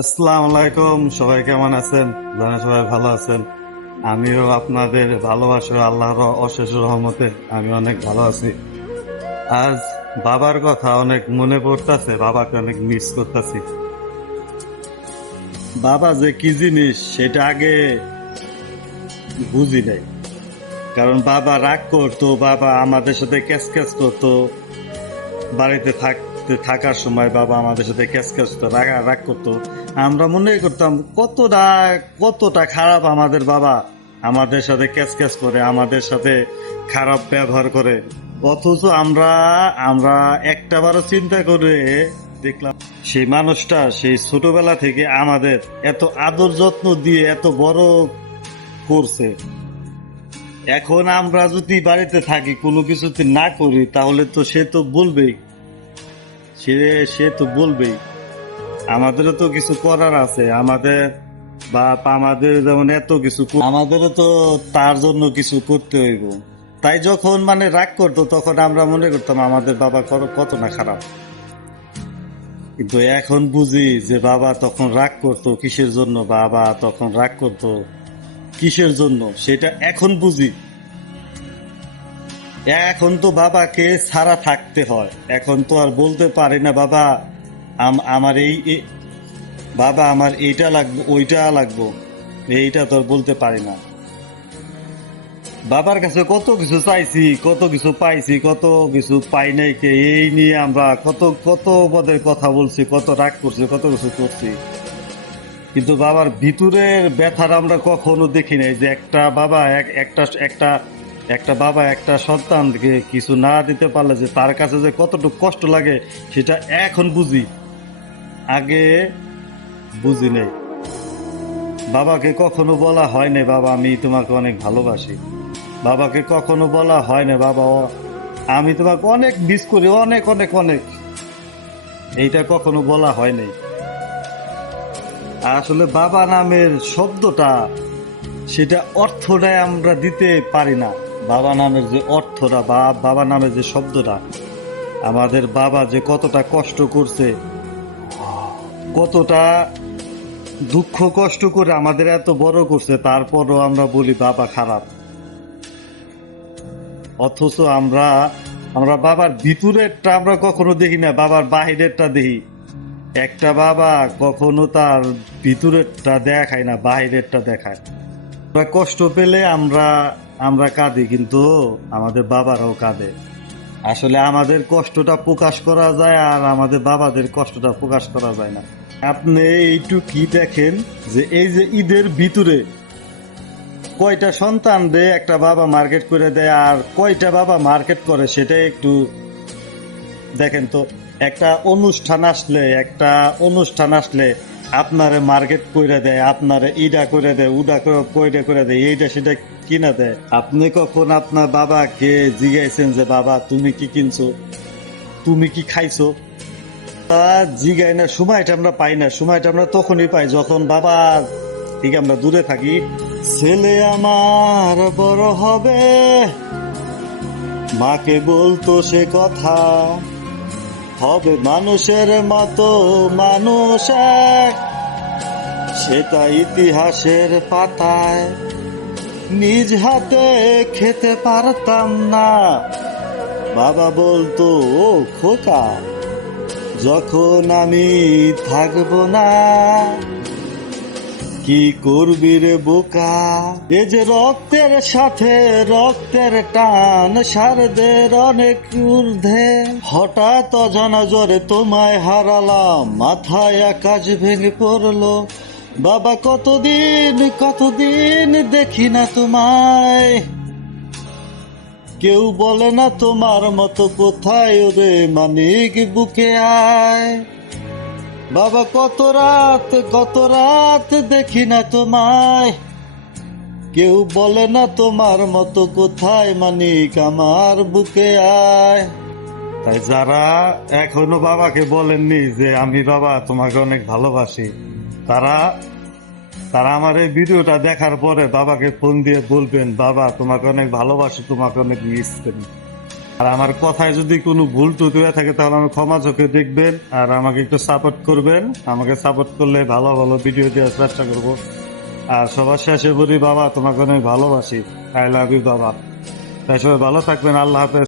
আসসালামু আলাইকুম, সবাই কেমন আছেন? জানা সবাই ভালো আছেন? আমিও আপনাদের ভালোবাসা, আল্লাহর অশেষ রহমতে আমি অনেক ভালো আছি। আজ বাবার কথা অনেক মনে পড়তেছে, বাবাকে অনেক মিস করতেছি। বাবা যে কি জিনিস সেটা আগে বুঝি নাই। কারণ বাবা রাগ করতো, বাবা আমাদের সাথে ক্যাচ ক্যাচ করতো, বাড়িতে থাকতে। থাকার সময় বাবা আমাদের সাথে ক্যাচ করতো রাগ রাগ করতো। আমরা মনে করতাম, কতটা কতটা খারাপ আমাদের বাবা আমাদের সাথে ক্যাচ করে, আমাদের সাথে খারাপ ব্যবহার করে। অথচ আমরা আমরা একটাবারও চিন্তা করে দেখলাম, সেই মানুষটা, সেই ছোটবেলা থেকে আমাদের এত আদর যত্ন দিয়ে এত বড় করছে। এখন আমরা যদি বাড়িতে থাকি, কোনো কিছুতে না করি, তাহলে তো সে তো বলবেই। সে সে তো বলবেই। আমাদেরও তো কিছু করার আছে। আমাদের বা আমাদের যেমন এত কিছু আমাদেরও তো তার জন্য কিছু করতে হইব। তাই যখন মানে রাগ করতো, তখন আমরা মনে করতাম, আমাদের বাবা কত না খারাপ। কিন্তু এখন বুঝি যে বাবা তখন রাগ করতো, কিসের জন্য বাবা তখন রাগ করতো? কিসের জন্য? সেটা এখন বুঝি। এখন তো বাবাকে ছাড়া থাকতে হয়। এখন তো আর বলতে পারি না, বাবা, আম- আমার এই বাবা, আমার এইটা লাগবে, ওইটা লাগবো, এইটা তো আর বলতে পারি না। বাবার কাছে কত কিছু চাইছি, কত কিছু পাইছি, কত কিছু পাই নাই কে, এই নিয়ে আমরা কত কত পদের কথা বলছি, কত রাগ করছি, কত কিছু করছি। কিন্তু বাবার ভিতরের ব্যথার আমরা কখনো দেখি নাই যে একটা বাবা এক- একটা একটা একটা বাবা, একটা সন্তানকে কিছু না দিতে পারলে যে তার কাছে যে কতটুকু কষ্ট লাগে, সেটা এখন বুঝি। আগে বুঝি নেই। বাবাকে কখনো বলা হয় না বাবা, আমি তোমাকে অনেক ভালোবাসি। বাবাকে কখনো বলা হয় না বাবা আমি তোমাকে অনেক মিস করি, অনেক অনেক অনেক। এইটা কখনো বলা হয় নাই। আসলে বাবা নামের শব্দটা, সেটা অর্থটাই আমরা দিতে পারি না। বাবা নামের যে অর্থটা, বা বাবা নামের যে শব্দটা, আমাদের বাবা যে কতটা কষ্ট করছে, কতটা দুঃখ কষ্ট করে আমাদের এত বড় করছে, তারপরও আমরা বলি বাবা খারাপ। অথচ আমরা আমরা বাবার ভিতরেরটা আমরা কখনো দেখি না, বাবার বাহিরেরটা দেখি। একটা বাবা কখনো তার ভিতরেরটা দেখায় না, বাহিরেরটা দেখায়। কষ্ট পেলে আমরা আমরা কাঁদি, কিন্তু আমাদের বাবারাও কাঁদে। আসলে আমাদের কষ্টটা প্রকাশ করা যায় আর আমাদের বাবাদের কষ্টটা প্রকাশ করা যায় না। আপনি এইটু কি দেখেন যে এই যে ঈদের ভিতরে কয়টা সন্তান রে একটা বাবা মার্কেট করে দেয় আর কয়টা বাবা মার্কেট করে সেটা একটু দেখেন তো। একটা অনুষ্ঠান আসলে, একটা অনুষ্ঠান আসলে আপনারে মার্কেট করে দেয়, আপনারে ইডা করে দেয়, উডা করে দেয় এইটা সেটা কিনা দেয়? আপনি কখন আপনার বাবাকে জিগাইছেন যে, বাবা, তুমি কি কিনছো? তুমি কি খাইছো? তা জিগাই না, সময়টা আমরা পাই না। সময়টা আমরা তখনই পাই যখন বাবা থেকে আমরা দূরে থাকি, ছেলে আমার, বড় হবে। মাকে বলতো সে কথা, হবে মানুষের মতো মানুষ এক। সেটা ইতিহাসের পাতায় নিজ হাতে খেতে পারতাম না। বাবা বলতো, ও খোকা, যখন আমি থাকব না, কি করবি রে বোকা? এ যে রক্তের সাথে রক্তের টান সারদের অনেক ঊর্ধ্বে। হঠাৎ অজানা জ্বরে তোমায় হারালাম, মাথায় আকাশ ভেঙে পড়ল। বাবা, কতদিন কতদিন দেখি না তোমায়। কেউ বলে না তোমার মতো কোথায় ওরে মানিক বুকে আয়। বাবা, কত রাত কত রাত দেখি না তোমায়। কেউ বলে না তোমার মতো কোথায় মানিক আমার বুকে আয়। তাই যারা এখনও বাবাকে বলেননি যে আমি বাবা, তোমাকে অনেক ভালোবাসি। তারা তারা আমার এই ভিডিওটা দেখার পরে বাবাকে ফোন দিয়ে বলবেন, বাবা, তোমাকে অনেক ভালোবাসি, তোমাকে অনেক মিস করি। আর আমার কথায় যদি কোনো ভুল টুট হয়ে থাকে, তাহলে আমি ক্ষমা চোখে দেখবেন আর আমাকে একটু সাপোর্ট করবেন। আমাকে সাপোর্ট করলে ভালো ভালো ভিডিও দেওয়ার চেষ্টা করব। আর সবার শেষে বলি, বাবা, তোমাকে অনেক ভালোবাসি। আই লাভ ইউ বাবা। তাই সবাই ভালো থাকবেন। আল্লাহ হাফেজ।